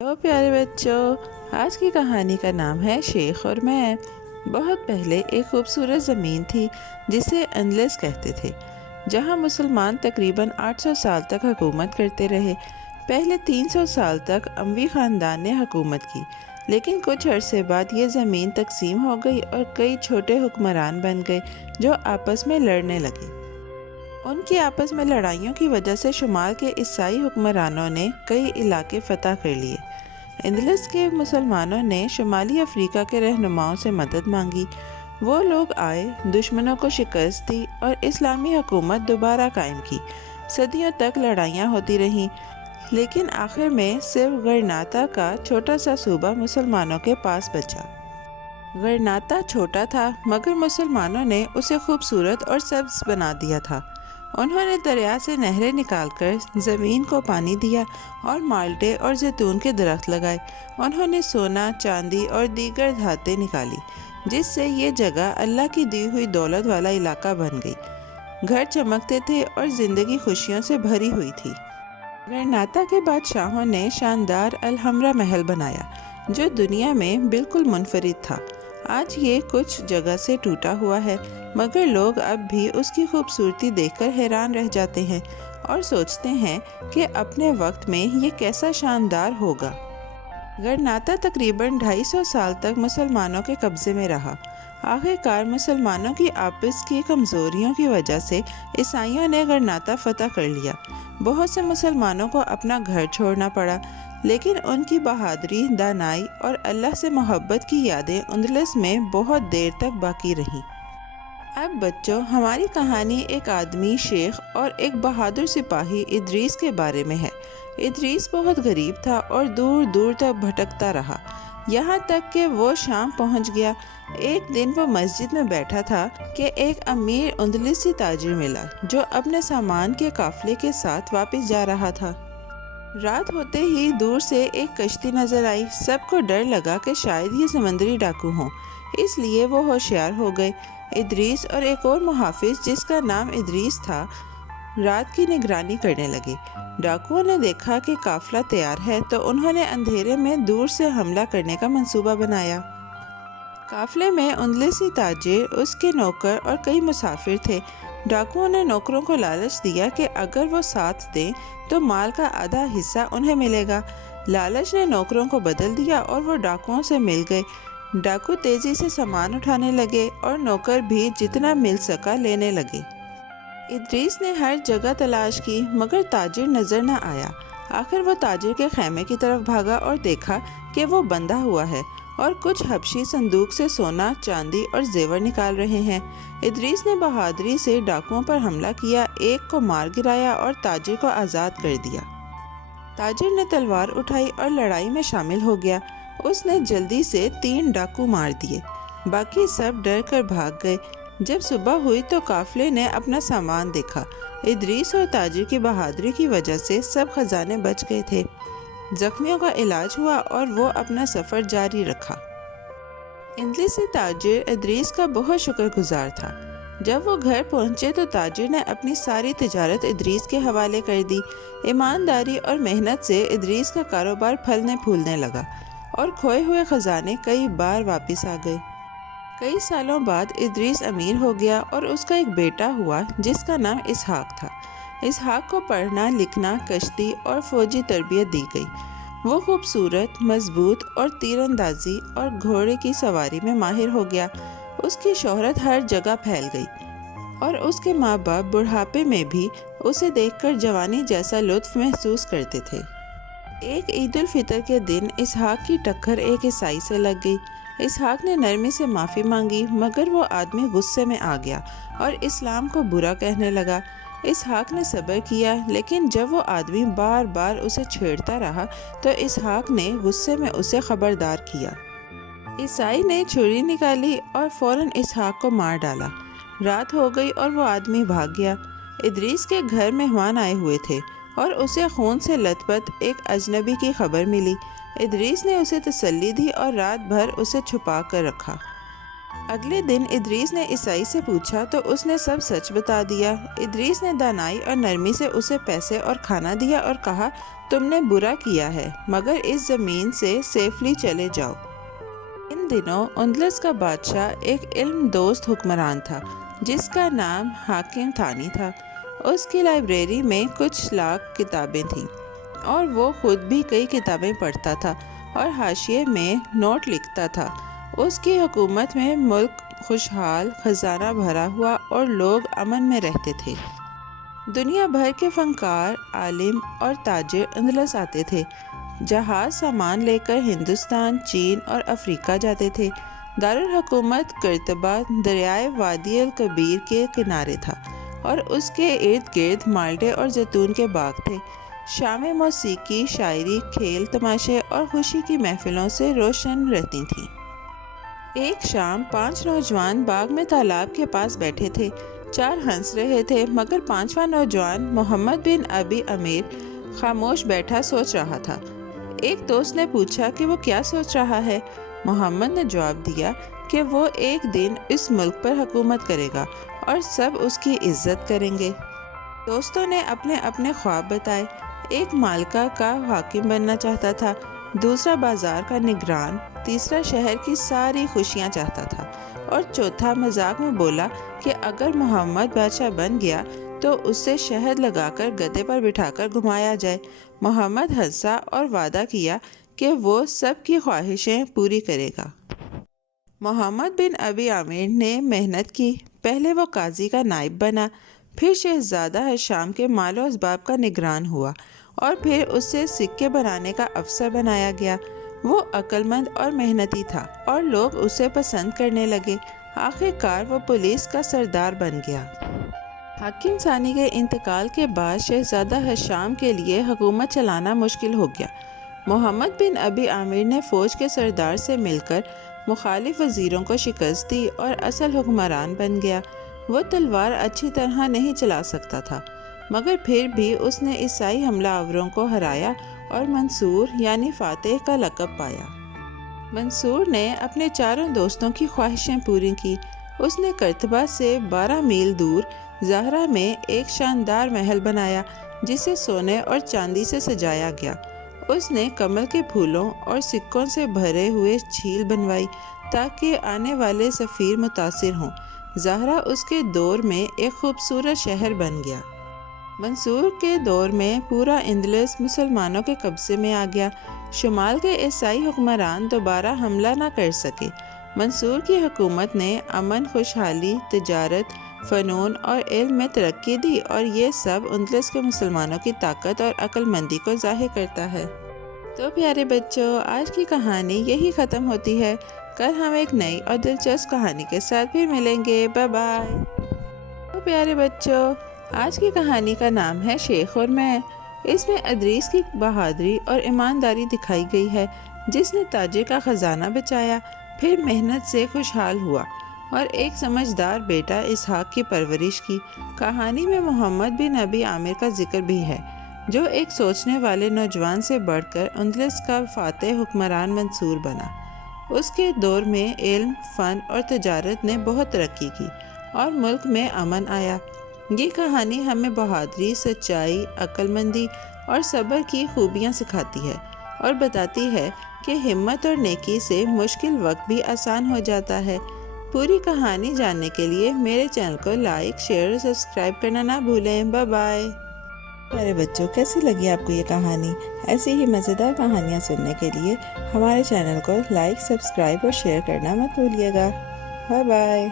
تو پیارے بچوں، آج کی کہانی کا نام ہے شیخ اور میں۔ بہت پہلے ایک خوبصورت زمین تھی جسے اندلس کہتے تھے، جہاں مسلمان تقریباً 800 سال تک حکومت کرتے رہے۔ پہلے 300 سال تک اموی خاندان نے حکومت کی، لیکن کچھ عرصے بعد یہ زمین تقسیم ہو گئی اور کئی چھوٹے حکمران بن گئے جو آپس میں لڑنے لگے۔ ان کی آپس میں لڑائیوں کی وجہ سے شمال کے عیسائی حکمرانوں نے کئی علاقے فتح کر لیے۔ اندلس کے مسلمانوں نے شمالی افریقہ کے رہنماؤں سے مدد مانگی۔ وہ لوگ آئے، دشمنوں کو شکست دی اور اسلامی حکومت دوبارہ قائم کی۔ صدیوں تک لڑائیاں ہوتی رہیں، لیکن آخر میں صرف غرناطہ کا چھوٹا سا صوبہ مسلمانوں کے پاس بچا۔ غرناطہ چھوٹا تھا، مگر مسلمانوں نے اسے خوبصورت اور سبز بنا دیا تھا۔ انہوں نے دریا سے نہریں نکال کر زمین کو پانی دیا اور مالٹے اور زیتون کے درخت لگائے۔ انہوں نے سونا، چاندی اور دیگر دھاتیں نکالی، جس سے یہ جگہ اللہ کی دی ہوئی دولت والا علاقہ بن گئی۔ گھر چمکتے تھے اور زندگی خوشیوں سے بھری ہوئی تھی۔ غرناطہ کے بادشاہوں نے شاندار الحمرا محل بنایا، جو دنیا میں بالکل منفرد تھا۔ آج یہ کچھ جگہ سے ٹوٹا ہوا ہے، مگر لوگ اب بھی اس کی خوبصورتی دیکھ کر حیران رہ جاتے ہیں اور سوچتے ہیں کہ اپنے وقت میں یہ کیسا شاندار ہوگا۔ غرناطہ تقریباً 250 سال تک مسلمانوں کے قبضے میں رہا۔ آخر کار مسلمانوں کی آپس کی کمزوریوں کی وجہ سے عیسائیوں نے غرناطہ فتح کر لیا۔ بہت سے مسلمانوں کو اپنا گھر چھوڑنا پڑا، لیکن ان کی بہادری، دانائی اور اللہ سے محبت کی یادیں اندلس میں بہت دیر تک باقی رہیں۔ اب بچوں، ہماری کہانی ایک آدمی شیخ اور ایک بہادر سپاہی ادریس کے بارے میں ہے۔ ادریس بہت غریب تھا اور دور دور تک بھٹکتا رہا، یہاں تک کہ وہ شام پہنچ گیا۔ ایک دن وہ مسجد میں بیٹھا تھا کہ ایک امیر اندلسی تاجر ملا جو اپنے سامان کے قافلے کے ساتھ واپس جا رہا تھا۔ رات ہوتے ہی دور سے ایک کشتی نظر آئی۔ سب کو ڈر لگا کہ شاید یہ سمندری ڈاکو ہوں، اس لیے وہ ہوشیار ہو گئے۔ ادریس اور ایک اور محافظ جس کا نام ادریس تھا، رات کی نگرانی کرنے لگے۔ ڈاکوؤں نے دیکھا کہ قافلہ تیار ہے تو انہوں نے اندھیرے میں دور سے حملہ کرنے کا منصوبہ بنایا۔ قافلے میں اندلسی تاجر، اس کے نوکر اور کئی مسافر تھے۔ ڈاکوؤں نے نوکروں کو لالچ دیا کہ اگر وہ ساتھ دیں تو مال کا آدھا حصہ انہیں ملے گا۔ لالچ نے نوکروں کو بدل دیا اور وہ ڈاکوؤں سے مل گئے۔ ڈاکو تیزی سے سامان اٹھانے لگے اور نوکر بھی جتنا مل سکا لینے لگے۔ ادریس نے ہر جگہ تلاش کی، مگر تاجر نظر نہ آیا۔ آخر وہ تاجر کے خیمے کی طرف بھاگا اور دیکھا کہ وہ بندھا ہوا ہے اور کچھ حبشی صندوق سے سونا، چاندی اور زیور نکال رہے ہیں۔ ادریس نے بہادری سے ڈاکوؤں پر حملہ کیا، ایک کو مار گرایا اور تاجر کو آزاد کر دیا۔ تاجر نے تلوار اٹھائی اور لڑائی میں شامل ہو گیا۔ اس نے جلدی سے 3 ڈاکو مار دیے، باقی سب ڈر کر بھاگ گئے۔ جب صبح ہوئی تو قافلے نے اپنا سامان دیکھا۔ ادریس اور تاجر کی بہادری کی وجہ سے سب خزانے بچ گئے تھے۔ زخمیوں کا علاج ہوا اور وہ اپنا سفر جاری رکھا۔ اندلسی تاجر ادریس کا بہت شکر گزار تھا۔ جب وہ گھر پہنچے تو تاجر نے اپنی ساری تجارت ادریس کے حوالے کر دی۔ ایمانداری اور محنت سے ادریس کا کاروبار پھلنے پھولنے لگا اور کھوئے ہوئے خزانے کئی بار واپس آ گئے۔ کئی سالوں بعد ادریس امیر ہو گیا اور اس کا ایک بیٹا ہوا جس کا نام اسحاق تھا۔ اسحاق کو پڑھنا، لکھنا، کشتی اور فوجی تربیت دی گئی۔ وہ خوبصورت، مضبوط اور تیر اندازی اور گھوڑے کی سواری میں ماہر ہو گیا۔ اس کی شہرت ہر جگہ پھیل گئی اور اس کے ماں باپ بڑھاپے میں بھی اسے دیکھ کر جوانی جیسا لطف محسوس کرتے تھے۔ ایک عید الفطر کے دن اسحاق کی ٹکر ایک عیسائی سے لگ گئی۔ اسحاق نے نرمی سے معافی مانگی، مگر وہ آدمی غصے میں آ گیا اور اسلام کو برا کہنے لگا۔ اسحاق نے صبر کیا، لیکن جب وہ آدمی بار بار اسے چھیڑتا رہا تو اسحاق نے غصے میں اسے خبردار کیا۔ عیسائی نے چھری نکالی اور فوراً اسحاق کو مار ڈالا۔ رات ہو گئی اور وہ آدمی بھاگ گیا۔ ادریس کے گھر مہمان آئے ہوئے تھے اور اسے خون سے لت پت ایک اجنبی کی خبر ملی۔ ادریس نے اسے تسلی دی اور رات بھر اسے چھپا کر رکھا۔ اگلے دن ادریس نے عیسائی سے پوچھا تو اس نے سب سچ بتا دیا۔ ادریس نے دانائی اور نرمی سے اسے پیسے اور کھانا دیا اور کہا تم نے برا کیا ہے مگر اس زمین سے سیفلی چلے جاؤ۔ ان دنوں اندلس کا بادشاہ ایک علم دوست حکمران تھا جس کا نام حاکم ثانی تھا۔ اس کی لائبریری میں کچھ لاکھ کتابیں تھیں اور وہ خود بھی کئی کتابیں پڑھتا تھا اور حاشیے میں نوٹ لکھتا تھا۔ اس کی حکومت میں ملک خوشحال، خزانہ بھرا ہوا اور لوگ امن میں رہتے تھے۔ دنیا بھر کے فنکار، عالم اور تاجر اندلس آتے تھے۔ جہاز سامان لے کر ہندوستان، چین اور افریقہ جاتے تھے۔ دارالحکومت قرطبہ دریائے وادی الکبیر کے کنارے تھا اور اس کے ارد گرد مالٹے اور زیتون کے باغ تھے۔ شامیں موسیقی، شاعری، کھیل تماشے اور خوشی کی محفلوں سے روشن رہتی تھیں۔ ایک شام 5 نوجوان باغ میں تالاب کے پاس بیٹھے تھے۔ 4 ہنس رہے تھے مگر 5واں نوجوان محمد بن ابی امیر خاموش بیٹھا سوچ رہا تھا۔ ایک دوست نے پوچھا کہ وہ کیا سوچ رہا ہے؟ محمد نے جواب دیا کہ وہ ایک دن اس ملک پر حکومت کرے گا اور سب اس کی عزت کریں گے۔ دوستوں نے اپنے اپنے خواب بتائے۔ ایک مالکہ کا حاکم بننا چاہتا تھا، دوسرا بازار کا نگران، تیسرا شہر کی ساری خوشیاں چاہتا تھا اور چوتھا مذاق میں بولا کہ اگر محمد بادشاہ بن گیا تو اس سے شہد لگا کر گدھے پر بٹھا کر گھمایا جائے۔ محمد ہنسا اور وعدہ کیا کہ وہ سب کی خواہشیں پوری کرے گا۔ محمد بن ابی عامر نے محنت کی۔ پہلے وہ قاضی کا نائب بنا، پھر شہزادہ ہشام کے مال و اسباب کا نگران ہوا اور پھر اسے سکے بنانے کا افسر بنایا گیا۔ وہ عقل مند اور محنتی تھا اور لوگ اسے پسند کرنے لگے۔ آخر کار وہ پولیس کا سردار بن گیا۔ حاکم ثانی کے انتقال کے بعد شہزادہ ہشام کے لیے حکومت چلانا مشکل ہو گیا۔ محمد بن ابی عامر نے فوج کے سردار سے مل کر مخالف وزیروں کو شکست دی اور اصل حکمران بن گیا۔ وہ تلوار اچھی طرح نہیں چلا سکتا تھا مگر پھر بھی اس نے عیسائی حملہ آوروں کو ہرایا اور منصور یعنی فاتح کا لقب پایا۔ منصور نے اپنے 4 دوستوں کی خواہشیں پوری کی۔ اس نے قرطبہ سے 12 میل دور زہرہ میں ایک شاندار محل بنایا جسے سونے اور چاندی سے سجایا گیا۔ اس نے کمل کے پھولوں اور سکوں سے بھرے ہوئے جھیل بنوائی تاکہ آنے والے سفیر متاثر ہوں۔ زہرہ اس کے دور میں ایک خوبصورت شہر بن گیا۔ منصور کے دور میں پورا اندلس مسلمانوں کے قبضے میں آ گیا۔ شمال کے عیسائی حکمران دوبارہ حملہ نہ کر سکے۔ منصور کی حکومت نے امن، خوشحالی، تجارت، فنون اور علم میں ترقی دی اور یہ سب اندلس کے مسلمانوں کی طاقت اور عقل مندی کو ظاہر کرتا ہے۔ تو پیارے بچوں، آج کی کہانی یہی ختم ہوتی ہے۔ کل ہم ایک نئی اور دلچسپ کہانی کے ساتھ پھر ملیں گے۔ Bye bye. تو پیارے بچوں، آج کی کہانی کا نام ہے شیخ اور میں۔ اس میں ادریس کی بہادری اور ایمانداری دکھائی گئی ہے جس نے تاجر کا خزانہ بچایا، پھر محنت سے خوشحال ہوا اور ایک سمجھدار بیٹا اسحاق کی پرورش کی۔ کہانی میں محمد بن ابی عامر کا ذکر بھی ہے جو ایک سوچنے والے نوجوان سے بڑھ کر اندلس کا فاتح حکمران منصور بنا۔ اس کے دور میں علم، فن اور تجارت نے بہت ترقی کی اور ملک میں امن آیا۔ یہ کہانی ہمیں بہادری، سچائی، عقل مندی اور صبر کی خوبیاں سکھاتی ہے اور بتاتی ہے کہ ہمت اور نیکی سے مشکل وقت بھی آسان ہو جاتا ہے۔ پوری کہانی جاننے کے لیے میرے چینل کو لائک، شیئر اور سبسکرائب کرنا نہ بھولیں۔ Bye bye. میرے بچوں، کیسی لگی آپ کو یہ کہانی؟ ایسی ہی مزیدار کہانیاں سننے کے لیے ہمارے چینل کو لائک، سبسکرائب اور شیئر کرنا مت بھولیے گا۔ Bye bye.